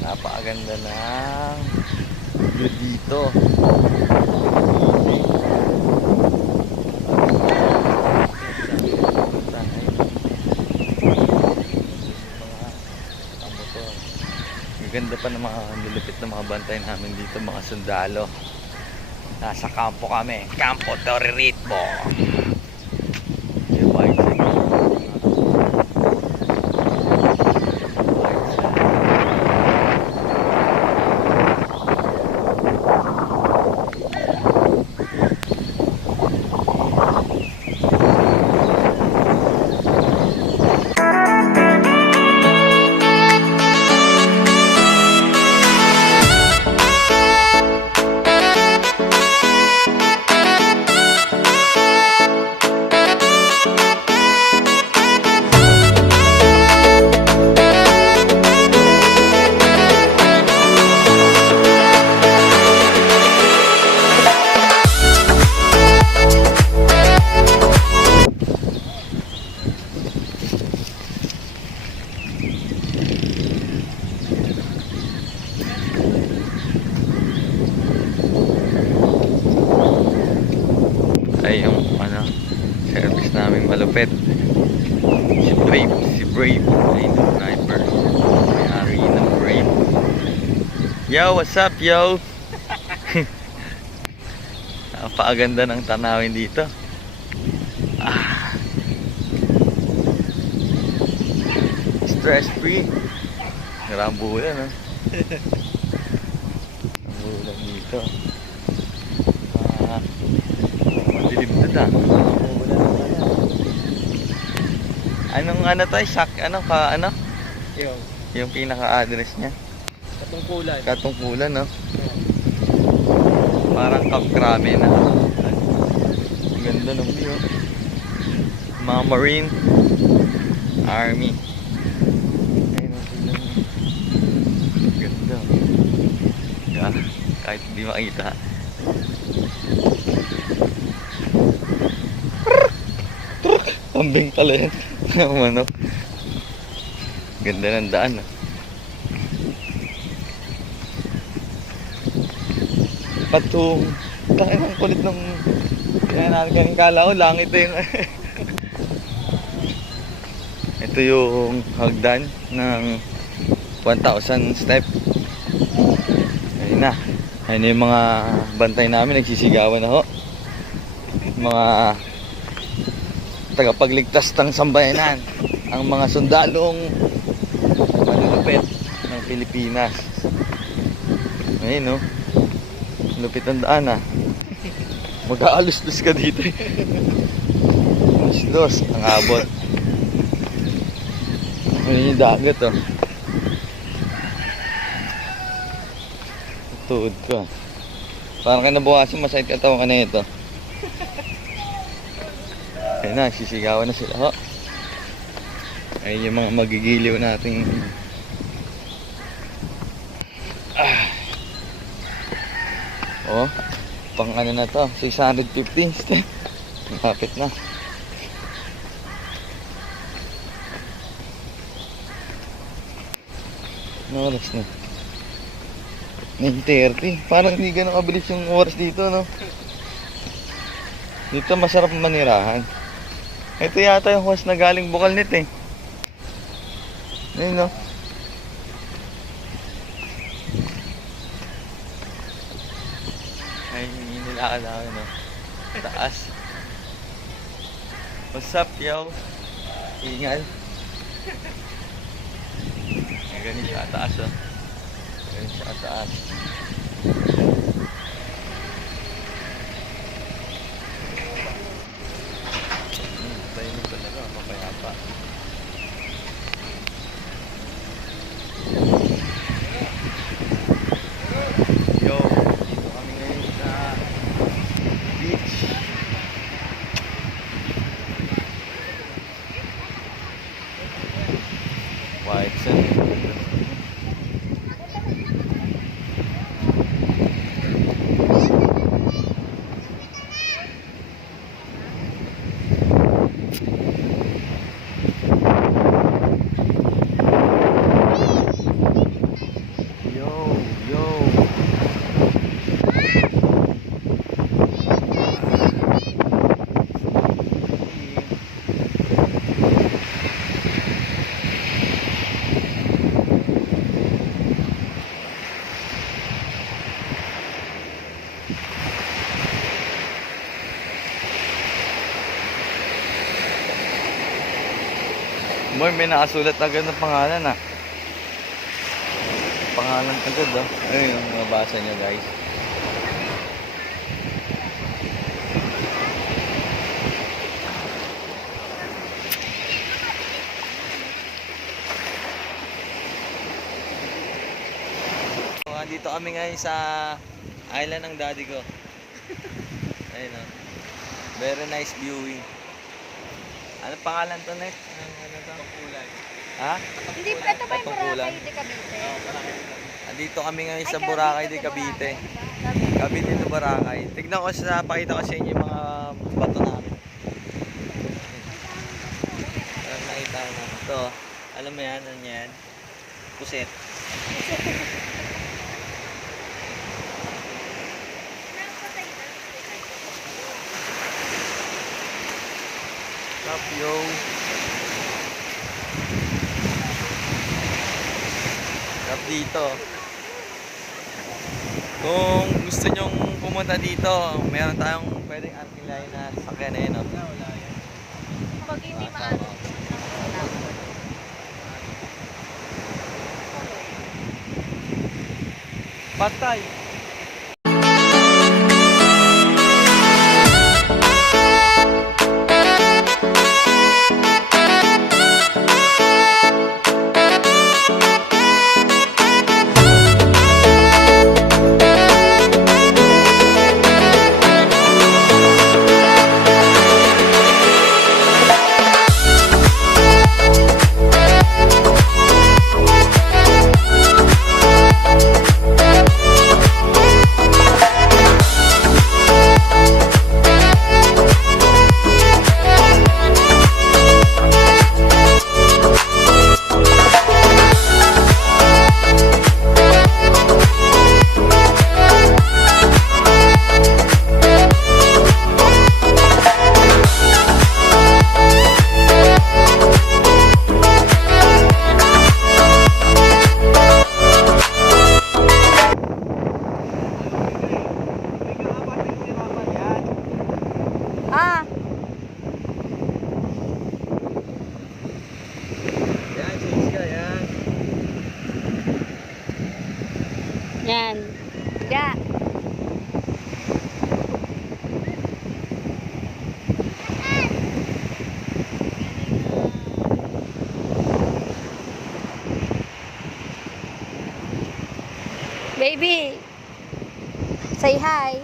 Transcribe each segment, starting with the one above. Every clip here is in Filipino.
Napakaganda ng view dito. Ganda pa ng mga lulupit na mga bantay namin dito, mga sundalo. Nasa kampo kami, Campo Torririto. Ay yung ano, service namin malupit. Si Brave ay sniper. May-ari ng Brave. Yo, what's up, yo? Napakaganda ng tanawin dito. Stress free. Rambulan, no? Rambulan dito. Madilim na. Anong ano tayo? Ano ka ano? Yung pinaka-address niya. Katungkulan. Katungkulan, no? Parang Camp Crame na. Ganda ng view. Mga Marine, Army. Ayun, ganda. Yeah, kahit hindi makita. Kambing pala yan. Manok. Ganda ng daan, ah. Patung. Kaya ng kulit ng kaya natin kaning kala ko langit yung ito yung hagdan ng 1,000 step. Ayun na. Ayun yung mga bantay namin, nagsisigawan na ho. Mga tagapagligtas ng sambayanan, ang mga sundalong malulupit ng Pilipinas. Ayun, no? Lupit ang daan, ah. Mag-aalus-lus ka dito. Alus-lus ang abot. Ayun yung dagat, oh. Tuod ko. Parang kinabukasan masakit katawan ka na ito. Ayun na, sisigawan na sila, ho. Ayun yung mga magigiliw nating oh, pang ano na to, 650 step. Kapit na. Ano oras na? 9:30. Parang hindi ganun kabilis yung oras dito, no? Dito masarap manirahan. Ito yata yung host na galing Bukalnet, eh. Ayun, no? Ay, nilakad namin, no? Taas. What's up, yo? Ingal. Ganun siya taas, oh. Ganun siya taas. Tayo talaga, mapayapa. Yo, dito kami ngayon sa beach. White sand. Boy, may nakasulat agad na pangalan ah. Pangalan agad ah. Ayun yung mabasa nyo guys. Dito kami ngayon sa island ng daddy ko. Ayun oh. Very nice viewing. Ano pangalan to, Nek? Ano to? Tungkulan. Ha? Hindi, ito ba yung Tungkulan. Boracay de Cavite? Dito kami ngayon sa Boracay de Cavite. Cavite to Boracay. Tignan ko pakita ko sa inyo yung mga bato namin. Nakita mo. Ito. Alam mo yan, ano yan? Puset. Yo. Tap dito. Kung gusto nyong pumunta dito, meron tayong pwedeng arkilahin na sasakyan eh, no? Wala yan. Pag hindi maano. Patay. Ah, Yan, sis ka, yan. yan. Ya. Baby, say hi.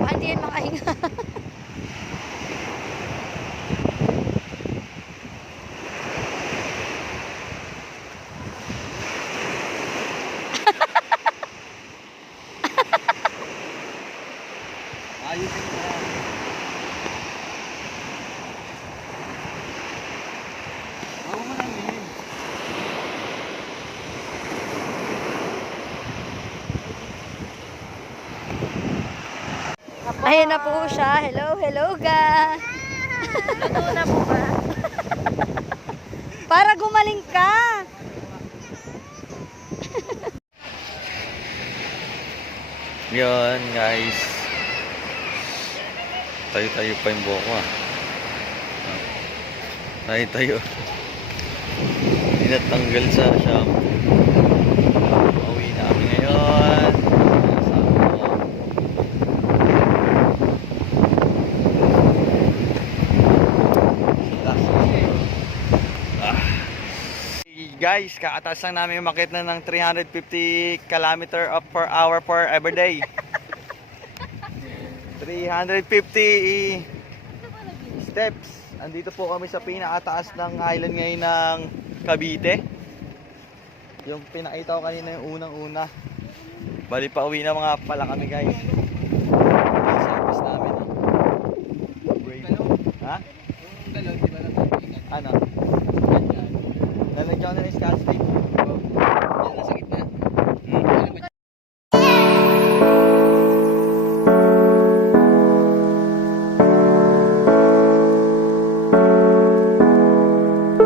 Baka hindi yan makahinga. Ayusin mo yan. Bawa mo lang yun. Ayun na po siya. Hello, hello ga. Luto na po ba? Para gumaling ka. Yun guys. Tayo-tayo pa yung buhok ko ah. Tayo-tayo. Hindi natanggal sa shampoo. Pauwi na kami ngayon. Kasama ko. Guys, kaataas lang namin umakit na ng 350 km/h per every day. 350 steps. Andito po kami sa pinakataas ng island ngayon ng Cavite. Yung pinakita ko kanina yung unang-una. Bali pa uwi na mga pala kami guys. Service namin. Ha? Ano? Lalagyan ko na yung scotch tape.